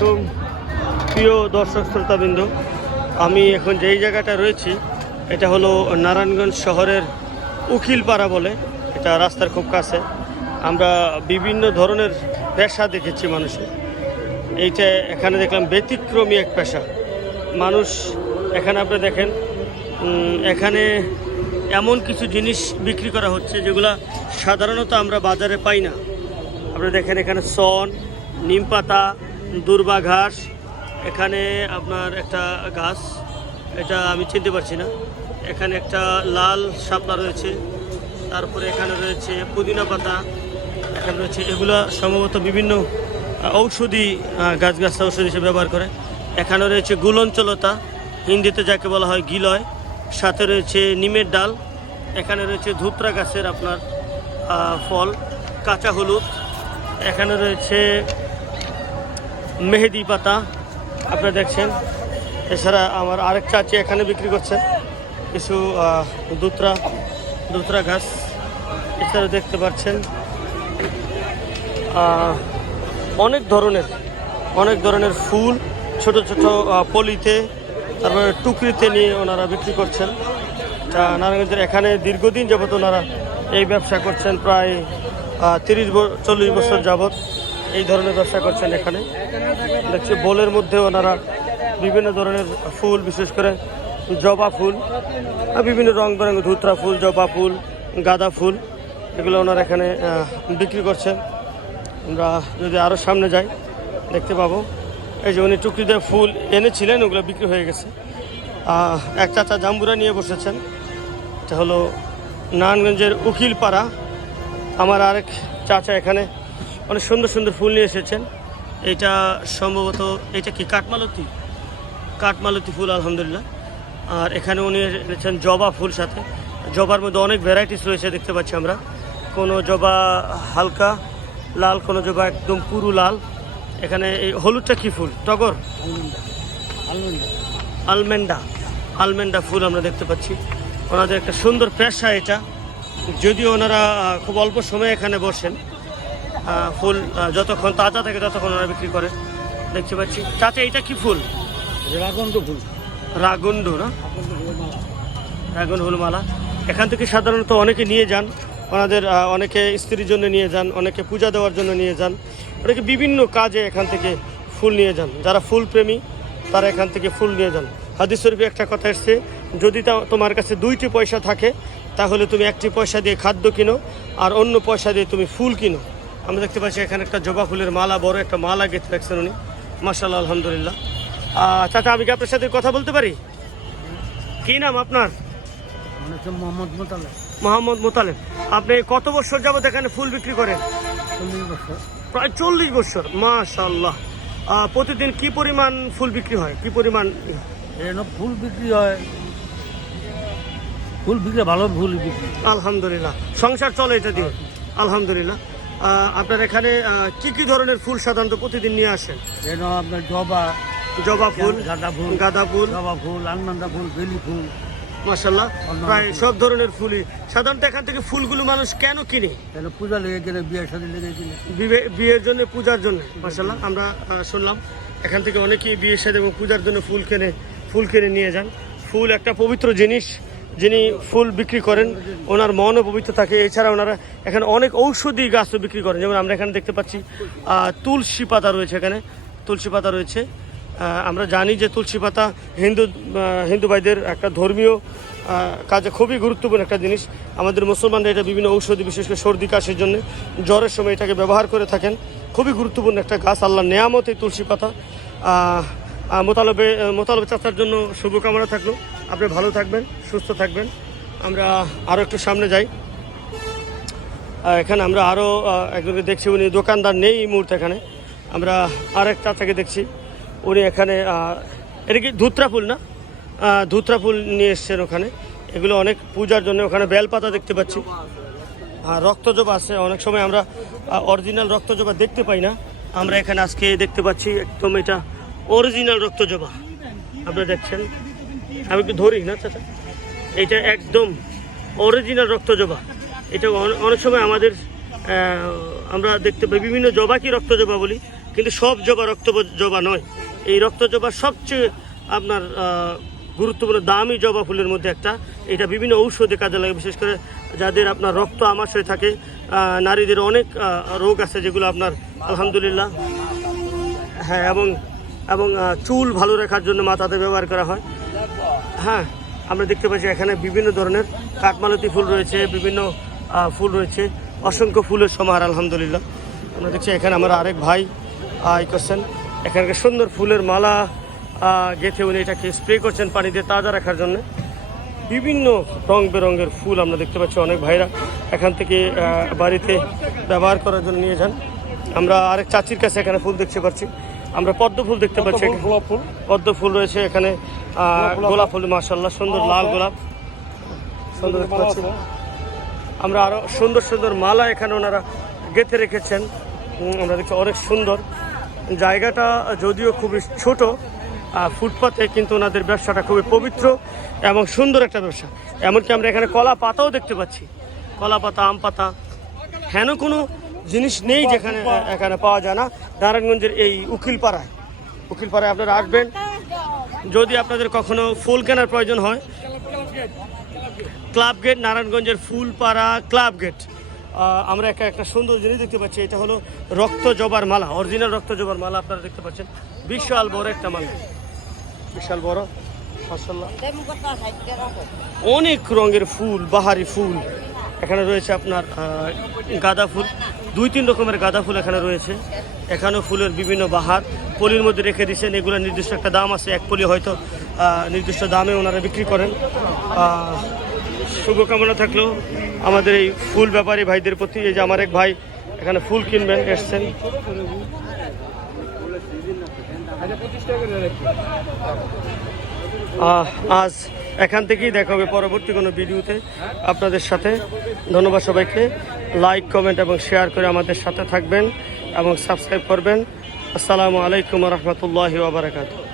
আলাইকুম প্রিয় দর্শক শ্রোতাবৃন্দ। আমি এখন যেই জায়গাটা রয়েছি এটা হলো নারায়ণগঞ্জ শহরের উকিলপাড়া বলে, এটা রাস্তার খুব কাছে। আমরা বিভিন্ন ধরনের পেশা দেখেছি মানুষের, এইটা এখানে দেখলাম ব্যতিক্রমী এক পেশা মানুষ। এখানে আপনি দেখেন এখানে এমন কিছু জিনিস বিক্রি করা হচ্ছে যেগুলা সাধারণত আমরা বাজারে পাই না। আপনি দেখেন এখানে সন, নিম পাতা, দুর্বা ঘাস, এখানে আপনার একটা গাছ, এটা আমি চিনতে পারছি না। এখানে একটা লাল শাপলা রয়েছে, তারপরে এখানে রয়েছে পুদিনা পাতা, এখানে রয়েছে এগুলা সম্ভবত বিভিন্ন ঔষধি গাছগাছরা ঔষধ হিসেবে ব্যবহার করে। এখানে রয়েছে গুলঞ্চলতা, হিন্দিতে যাকে বলা হয় গিলয়, সাথে রয়েছে নিমের ডাল, এখানে রয়েছে ধুতরা গাছের আপনার ফল, কাঁচা হলুদ, এখানে রয়েছে মেহেদি পাতা আপনারা দেখছেন। এছাড়া আমার আরেক চাচি এখানে বিক্রি করছেন কিছু ধুতরা গাছ। এছাড়া দেখতে পাচ্ছেন অনেক ধরনের ফুল ছোট ছোট পলিতে, তারপরে টুকরিতে নিয়ে ওনারা বিক্রি করছেন। নারায়ণগঞ্জের এখানে দীর্ঘদিন যাবত ওনারা এই ব্যবসা করছেন, প্রায় 30-40 বছর যাবত এই ধরনের ব্যবসা করছেন। এখানে দেখছি বোলের মধ্যে ওনারা বিভিন্ন ধরনের ফুল, বিশেষ করে জবা ফুল, বিভিন্ন রং বেরঙের ধুতরা ফুল, জবা ফুল, গাঁদা ফুল, এগুলো ওনারা এখানে বিক্রি করছেন। আমরা যদি আরও সামনে যাই দেখতে পাবো এই যে উনি টুকরিতে ফুল এনেছিলেন, ওগুলো বিক্রি হয়ে গেছে। এক চাচা জাম্বুরা নিয়ে বসেছেন। এটা হলো নারায়ণগঞ্জের উকিলপাড়া। আমার আরেক চাচা এখানে অনেক সুন্দর সুন্দর ফুল নিয়ে এসেছেন। এটা সম্ভবত এটা কি কাঠমালতি ফুল, আলহামদুলিল্লাহ। আর এখানে উনি এনেছেন জবা ফুল, সাথে জবার মধ্যে অনেক ভ্যারাইটিস রয়েছে দেখতে পাচ্ছি আমরা। কোনো জবা হালকা লাল, কোনো জবা একদম পুরু লাল। এখানে এই হলুদটা কি ফুল? টগর, আলমেন্ডা ফুল আমরা দেখতে পাচ্ছি। ওনাদের একটা সুন্দর পেশা এটা, যদিও ওনারা খুব অল্প সময় এখানে বসেন। ফুল যতক্ষণ তাজা থাকে ততক্ষণ ওনারা বিক্রি করে দেখতে পাচ্ছি। চাচা এটা কি ফুল? রাগুন্ডু না, রাগুন্ডু ফুল মালা। এখান থেকে সাধারণত অনেকে নিয়ে যান, ওনাদের অনেকে স্ত্রীর জন্য নিয়ে যান, অনেকে পূজা দেওয়ার জন্য নিয়ে যান, অনেকে বিভিন্ন কাজে এখান থেকে ফুল নিয়ে যান। যারা ফুল প্রেমী তারা এখান থেকে ফুল নিয়ে যান। হাদিস শরীফে একটা কথা এসছে, যদি তোমার কাছে 2টি পয়সা থাকে তাহলে তুমি 1টি পয়সা দিয়ে খাদ্য কিনো আর অন্য পয়সা দিয়ে তুমি ফুল কিনো। আমরা দেখতে পাচ্ছি এখানে একটা জবা ফুলের মালা, বড় একটা মালা গেঁথে রাখছেন উনি, মাশাআল্লাহ, আলহামদুলিল্লাহ। চাচা আমি কি আপনার সাথে কথা বলতে পারি? কি নাম আপনার? মোহাম্মদ মোতালেব। আপনি কত বছর যাবত এখানে ফুল বিক্রি করেন? 40 বছর। প্রায় 40 বছর, মাশাআল্লাহ। প্রতিদিন কি পরিমাণ ফুল বিক্রি হয়? কি পরিমাণ ফুল বিক্রি হয়? ফুল বিক্রি ভালো, ফুল বিক্রি, আলহামদুলিল্লাহ। সংসার চলে এটা দিয়ে, আলহামদুলিল্লাহ। আপনার এখানে কি কি ধরনের ফুল সাধারণত প্রতিদিন নিয়ে আসেন? আপনার জবা ফুল, গাঁদা ফুল, জবা ফুল, আলমান্ডা ফুল, বেলি ফুল, মাশাআল্লাহ। প্রায় সব ধরনের ফুলই সাধারণত এখান থেকে ফুলগুলো মানুষ কেন কিনে? পূজা লেগে গেলে, বিয়ের সাথে লেগে গেলে, বিয়ের জন্য, পূজার জন্য। মাশাআল্লাহ, আমরা শুনলাম এখান থেকে অনেকেই বিয়ের সাথে এবং পূজার জন্য ফুল কিনে নিয়ে যান। ফুল একটা পবিত্র জিনিস, যিনি ফুল বিক্রি করেন ওনার মনও পবিত্র থাকে। এছাড়া ওনারা এখানে অনেক ঔষধি গাছও বিক্রি করেন, যেমন আমরা এখানে দেখতে পাচ্ছি তুলসী পাতা রয়েছে। এখানে তুলসী পাতা রয়েছে। আমরা জানি যে তুলসী পাতা হিন্দু ভাইদের একটা ধর্মীয় কাজে খুবই গুরুত্বপূর্ণ একটা জিনিস। আমাদের মুসলমানরা এটা বিভিন্ন ঔষধি, বিশেষ করে সর্দি কাশির জন্য, জ্বরের সময় এটাকে ব্যবহার করে থাকেন। খুবই গুরুত্বপূর্ণ একটা গাছ, আল্লাহর নেয়ামত এই তুলসী পাতা। মোতালেব চাচার জন্য শুভকামনা থাকলো। আপনি ভালো থাকবেন, সুস্থ থাকবেন। আমরা আরও একটু সামনে যাই। এখানে আমরা আরও একজনকে দেখছি, উনি দোকানদার নেই এই মুহূর্তে। এখানে আমরা আরেক চাচাকে দেখছি, উনি এখানে এটা কি ধুতরা ফুল না? ধুতরা ফুল নিয়ে এসছেন ওখানে। এগুলো অনেক পূজার জন্য। ওখানে বেলপাতা দেখতে পাচ্ছি, রক্তজবা আছে। অনেক সময় আমরা অরিজিনাল রক্তজবা দেখতে পাই না, আমরা এখানে আজকে দেখতে পাচ্ছি একদম এটা অরিজিনাল রক্তজবা। আপনারা দেখছেন, আমি একটু ধরি না চাচা, এটা একদম অরিজিনাল রক্তজবা। এটা অনেক সময় আমরা দেখতে পাই বিভিন্ন জবাকে রক্তজবা বলি, কিন্তু সব জবা রক্ত জবা নয়। এই রক্ত জবা সবচেয়ে আপনার গুরুত্বপূর্ণ দামি জবা ফুলের মধ্যে একটা। এটা বিভিন্ন ঔষধে কাজে লাগে, বিশেষ করে যাদের আপনার রক্ত আমাশয় থাকে, নারীদের অনেক রোগ আছে যেগুলো আপনার আলহামদুলিল্লাহ, হ্যাঁ, এবং চুল ভালো রাখার জন্য মাথাতে ব্যবহার করা হয়। হ্যাঁ, আমরা দেখতে পাচ্ছি এখানে বিভিন্ন ধরনের কাঠমালতি ফুল রয়েছে, বিভিন্ন ফুল রয়েছে, অসংখ্য ফুলের সমাহার আলহামদুলিল্লাহ। আমরা দেখছি এখানে আমার আরেক ভাই করছেন, এখানকার সুন্দর ফুলের মালা গেঁথে উনি এটাকে স্প্রে করছেন পানি দিয়ে তাজা রাখার জন্য। বিভিন্ন রং বেরঙের ফুল আমরা দেখতে পাচ্ছি, অনেক ভাইরা এখান থেকে বাড়িতে ব্যবহার করার জন্য নিয়ে যান। আমরা আরেক চাচির কাছে এখানে ফুল দেখতে পাচ্ছি, আমরা পদ্ম ফুল দেখতে পাচ্ছি, পদ্ম ফুল রয়েছে এখানে, গোলাপ ফুল মাশাআল্লাহ সুন্দর লাল গোলাপ সুন্দর দেখতে পাচ্ছি। আমরা আরো সুন্দর সুন্দর মালা এখানে ওনারা গেঁথে রেখেছেন, আমরা দেখছি অনেক সুন্দর। জায়গাটা যদিও খুবই ছোট ফুটপাতে, কিন্তু ওনাদের ব্যবসাটা খুবই পবিত্র এবং সুন্দর একটা ব্যবসা। এমনকি আমরা এখানে কলা পাতাও দেখতে পাচ্ছি, কলা পাতা, আম পাতা, হেন কোনো জিনিস নেই যেখানে এখানে পাওয়া যায় না। নারায়ণগঞ্জের এই উকিলপাড়ায় আপনারা আসবেন, যদি আপনাদের কখনো ফুল কেনার প্রয়োজন হয়। ক্লাব গেট, নারায়ণগঞ্জের ফুলপাড়া ক্লাব গেট। আমরা একটা সুন্দর জিনিস দেখতে পাচ্ছি, এটা হলো রক্ত জবার মালা, অরিজিনাল রক্ত জবার মালা আপনারা দেখতে পাচ্ছেন। বিশাল বড় একটা মালা, বিশাল বড় মাশাআল্লাহ। অনেক রঙের ফুল, বাহারি ফুল এখানে রয়েছে। আপনার গাঁদা ফুল, 2-3 রকমের গাঁদা ফুল এখানে রয়েছে। এখানেও ফুলের বিভিন্ন বাহার পলির মধ্যে রেখে দিচ্ছেন। এগুলো নির্দিষ্ট একটা দাম আছে, এক পলি হয়তো নির্দিষ্ট দামে ওনারা বিক্রি করেন। শুভকামনা থাকলো আমাদের এই ফুল ব্যাপারী ভাইদের প্রতি। এই যে আমার এক ভাই এখানে ফুল কিনবেন এসছেন। আজ এখান থেকেই দেখা হবে পরবর্তী কোনো ভিডিওতে আপনাদের সাথে। ধন্যবাদ সবাইকে। লাইক, কমেন্ট এবং শেয়ার করে আমাদের সাথে থাকবেন এবং সাবস্ক্রাইব করবেন। আসসালামু আলাইকুম রহমতুল্লাহি ওয়া বারাকাতুহু।